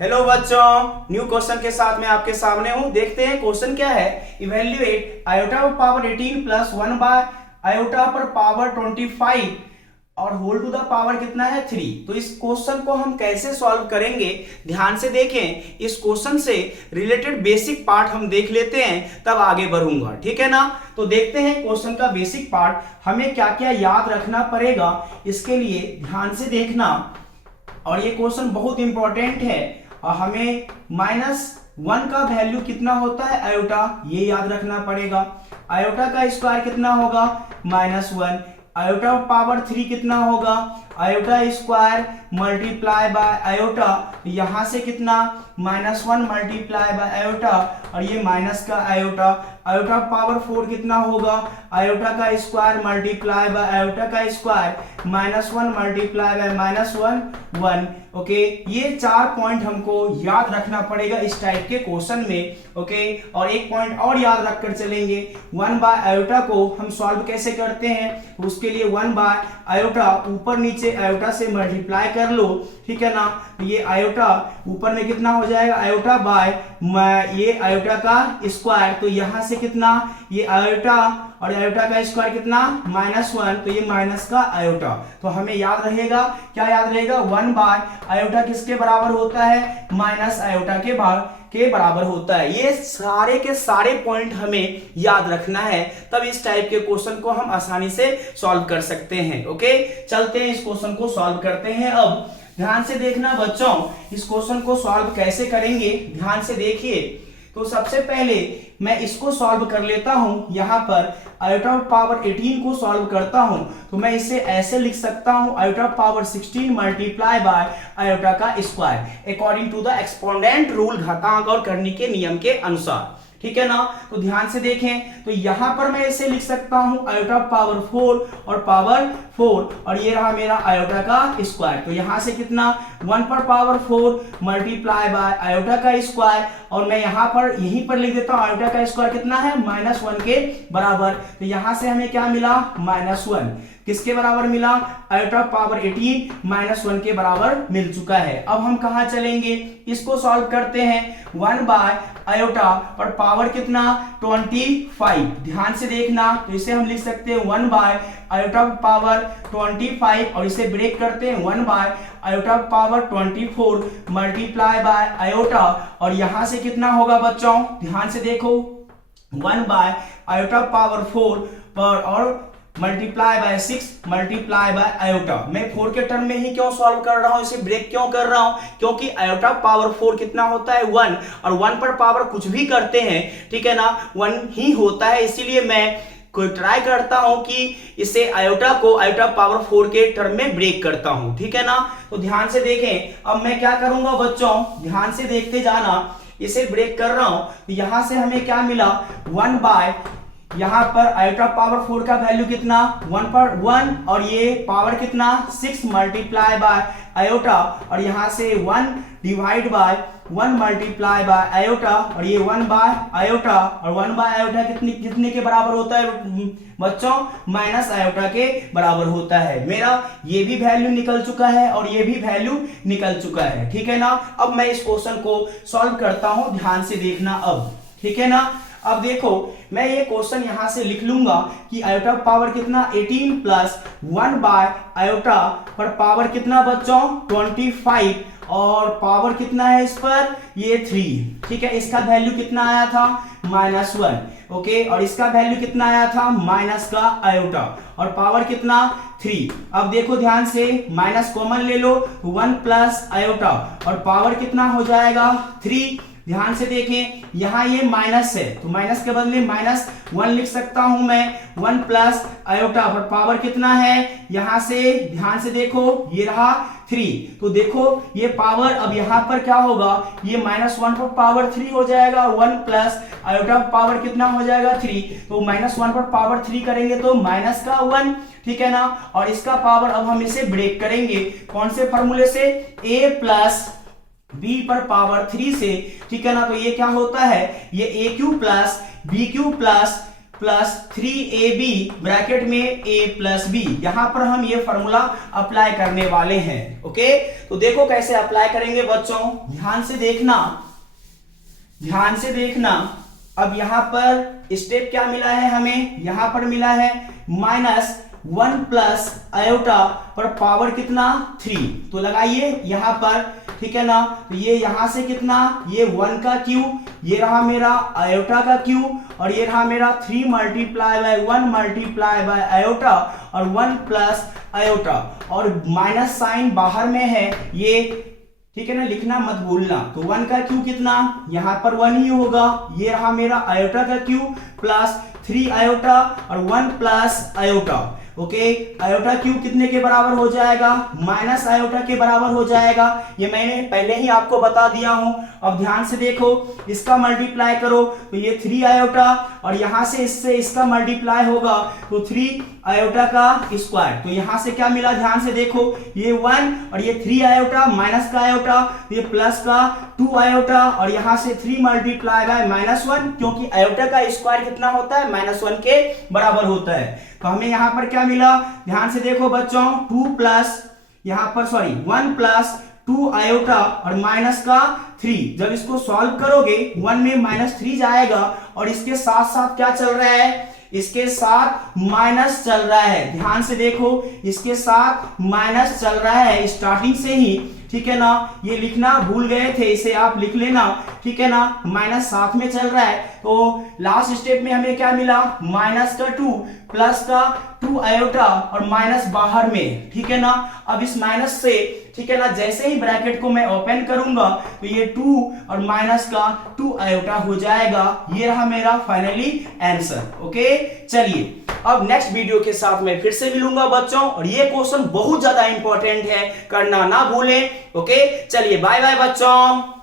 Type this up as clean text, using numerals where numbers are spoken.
Hello बच्चों, new question के साथ मैं आपके सामने हूं। देखते हैं क्वेश्चन क्या है। इवेल्युएट आयोटा पर पावर 18 प्लस 1 बाय आयोटा पर पावर 25 और होल टू द पावर कितना है 3। तो इस क्वेश्चन को हम कैसे सॉल्व करेंगे, ध्यान से देखें। इस क्वेश्चन से रिलेटेड बेसिक पार्ट हम देख लेते हैं, तब आगे बढ़ूंगा, ठीक है ना। तो देखते हैं क्वेश्चन का बेसिक पार्ट हमें क्या क्या याद रखना पड़ेगा, इसके लिए ध्यान से देखना। और ये क्वेश्चन बहुत इंपॉर्टेंट है और हमें -1 का वैल्यू कितना होता है आयोटा, ये याद रखना पड़ेगा। आयोटा का स्क्वायर कितना होगा -1। आयोटा पावर 3 कितना होगा, iota square multiply by iota, यहां से कितना -1 मल्टीप्लाई बाय आयोटा और ये माइनस का आयोटा। आयोटा पावर 4 कितना होगा, आयोटा का स्क्वायर मल्टीप्लाई बाय आयोटा का स्क्वायर -1 मल्टीप्लाई बाय -1 ओके। ये 4 पॉइंट हमको याद रखना पड़ेगा इस टाइप के क्वेश्चन में, ओके। और एक पॉइंट और याद रखकर चलेंगे, 1 बाय आयोटा को हम सॉल्व कैसे करते हैं। उसके लिए 1 बाय आयोटा ऊपर नीचे आयोटा से मल्टीप्लाई कर लो, ठीक है ना। ये आयोटा ऊपर में कितना हो जाएगा, आयोटा बाय ये आयोटा का स्क्वायर, तो यहां से कितना ये आयोटा और आयोटा का स्क्वायर कितना -1, तो ये माइनस का आयोटा। तो हमें याद रहेगा, क्या याद रहेगा, 1 बाय आयोटा किसके बराबर होता है, माइनस आयोटा के बराबर होता है। ये सारे के सारे पॉइंट हमें याद रखना है, तब इस टाइप के क्वेश्चन को हम आसानी से सॉल्व कर सकते हैं, ओके। चलते हैं इस क्वेश्चन को सॉल्व करते हैं। अब ध्यान से देखना बच्चों, इस क्वेश्चन को सॉल्व कैसे करेंगे, ध्यान से देखिए। तो सबसे पहले मैं इसको सॉल्व कर लेता हूं। यहां पर आयोटा पावर 18 को सॉल्व करता हूं, तो मैं इसे ऐसे लिख सकता हूं, iota power 16 multiply by iota का square according to the exponent rule, घातांक और करनी के नियम के अनुसार, ठीक है ना। तो ध्यान से देखें, तो यहां पर मैं इसे लिख सकता हूं आयोटा पावर 4 और पावर 4 और ये रहा मेरा आयोटा का स्क्वायर। तो यहां से कितना 1 पर पावर 4 मल्टीप्लाई बाय आयोटा का स्क्वायर, और मैं यहां पर यहीं पर लिख देता हूं आयोटा का स्क्वायर कितना है -1 के बराबर। तो यहां से हमें क्या मिला, -1 किसके बराबर मिला, आयोटा पावर 18 -1 के बराबर मिल चुका है। अब हम कहां चलेंगे, इसको सॉल्व करते हैं। 1 बाय आयोटा और पावर कितना 25, ध्यान से देखना। तो इसे हम लिख सकते हैं 1 बाय आयोटा पावर 25 और इसे ब्रेक करते हैं 1 by iota power 24 multiply by iota, और यहां से कितना होगा बच्चों, ध्यान से देखो, 1 बाय आयोटा पावर 4 पर और multiply by 6 multiply by iota. मैं 4 के टर्म में ही क्यों सॉल्व कर रहा हूं, इसे ब्रेक क्यों कर रहा हूं, क्योंकि आयोटा पावर 4 कितना होता है 1, और 1 पर पावर कुछ भी करते हैं, ठीक है ना, 1 ही होता है। इसीलिए मैं ट्राई करता हूं कि इसे आयोटा को आयोटा पावर 4 के टर्म में ब्रेक करता हूं, ठीक है ना। तो ध्यान से देखें, अब मैं क्या करूंगा बच्चों, ध्यान से देखते जाना। इसे ब्रेक कर रहा हूं, तो यहां से हमें क्या मिला, 1 बाय यहां पर आयोटा पावर 4 का वैल्यू कितना 1 पर 1 और ये पावर कितना 6 मल्टीप्लाई बाय आयोटा, और यहां से 1 divide by 1 multiply by iota, और ये 1 बाय आयोटा, और 1 बाय आयोटा कितने के बराबर होता है बच्चों, माइनस आयोटा के बराबर होता है। मेरा ये भी वैल्यू निकल चुका है और ये भी वैल्यू निकल चुका है, ठीक है ना। अब मैं इस क्वेश्चन को सॉल्व करता हूं, ध्यान से देखना अब, ठीक है ना। अब देखो, मैं ये क्वेश्चन यहां से लिख लूंगा कि आयोटा पावर कितना 18 प्लस 1 बाय आयोटा पर पावर कितना बच्चों 25 और पावर कितना है इस पर ये 3, ठीक है। इसका वैल्यू कितना आया था -1, ओके, और इसका वैल्यू कितना आया था माइनस का आयोटा, और पावर कितना 3। अब देखो ध्यान से, माइनस कॉमन ले लो, 1 प्लस आयोटा और पावर कितना हो जाएगा 3। ध्यान से देखें, यहां ये माइनस है, तो माइनस के बदले -1 लिख सकता हूं मैं, 1 प्लस आयोटा पर पावर कितना है, यहां से ध्यान से देखो, ये रहा 3। तो देखो ये पावर अब यहां पर क्या होगा, ये -1 पर पावर 3 हो जाएगा, 1 प्लस आयोटा पावर कितना हो जाएगा 3, तो -1 पर पावर 3 करेंगे तो माइनस का 1, ठीक है ना। और इसका पावर अब हम इसे ब्रेक करेंगे, कौन से फॉर्मूले से, a प्लस b पर पावर 3 से, ठीक है ना। तो ये क्या होता है, ये a Q plus b Q plus plus 3ab bracket में a प्लस बी। यहां पर हम ये फॉर्मूला अप्लाई करने वाले हैं। ओके, तो देखो कैसे अप्लाई करेंगे बच्चों, ध्यान से देखना, ध्यान से देखना। अब यहां पर स्टेप क्या मिला है हमें, यहां पर मिला है -1 प्लस आयोटा पर पावर कितना 3, तो लगाइए यहां पर, ठीक है ना। तो ये यहां से कितना, ये 1 का क्यूब, ये रहा मेरा आयोटा का क्यूब, और ये रहा मेरा 3 multiply by 1 multiply by iota और 1 प्लस आयोटा, और माइनस साइन बाहर में है ये, ठीक है ना, लिखना मत भूलना। तो 1 का क्यूब कितना, यहां पर 1 ही होगा, ये रहा मेरा आयोटा का क्यूब प्लस 3 आयोटा और 1 plus iota. Okay, iota cube कितने के बराबर हो जाएगा, माइनस आयोटा के बराबर हो जाएगा, ये मैंने पहले ही आपको बता दिया हूं। अब ध्यान से देखो, इसका मल्टीप्लाई करो तो ये 3 आयोटा, और यहां से इससे इसका मल्टीप्लाई होगा तो 3 आयोटा का स्क्वायर। तो यहां से क्या मिला, ध्यान से देखो, ये 1 और ये 3 आयोटा माइनस का आयोटा, ये प्लस का 2 आयोटा, और यहां से 3 मल्टीप्लाई बाय -1, क्योंकि आयोटा का स्क्वायर कितना होता है, -1 के बराबर होता है। तो हमें यहां पर क्या मिला, ध्यान से देखो बच्चों, 2 प्लस यहां पर 1 प्लस 2 आयोटा और माइनस का 3। जब इसको सॉल्व करोगे 1 में -3 जाएगा, और इसके साथ साथ क्या चल रहा है, इसके साथ माइनस चल रहा है। ध्यान से देखो, इसके साथ माइनस चल रहा है स्टार्टिंग से ही, ठीक है ना। ये लिखना भूल गए थे, इसे आप लिख लेना, ठीक है ना, माइनस साथ में चल रहा है। तो लास्ट स्टेप में हमें क्या मिला, माइनस का 2 प्लस का 2 आयोटा और माइनस बाहर में, ठीक है ना। अब इस माइनस से, ठीक है ना, जैसे ही ब्रैकेट को मैं ओपन करूंगा तो ये 2 और माइनस का 2 आयोटा हो जाएगा। ये रहा मेरा फाइनली आंसर। ओके, चलिए अब नेक्स्ट वीडियो के साथ मैं फिर से मिलूंगा बच्चों, और ये क्वेश्चन बहुत ज्यादा इंपॉर्टेंट है, करना ना भूलें। ओके, चलिए बाय बाय बच्चों।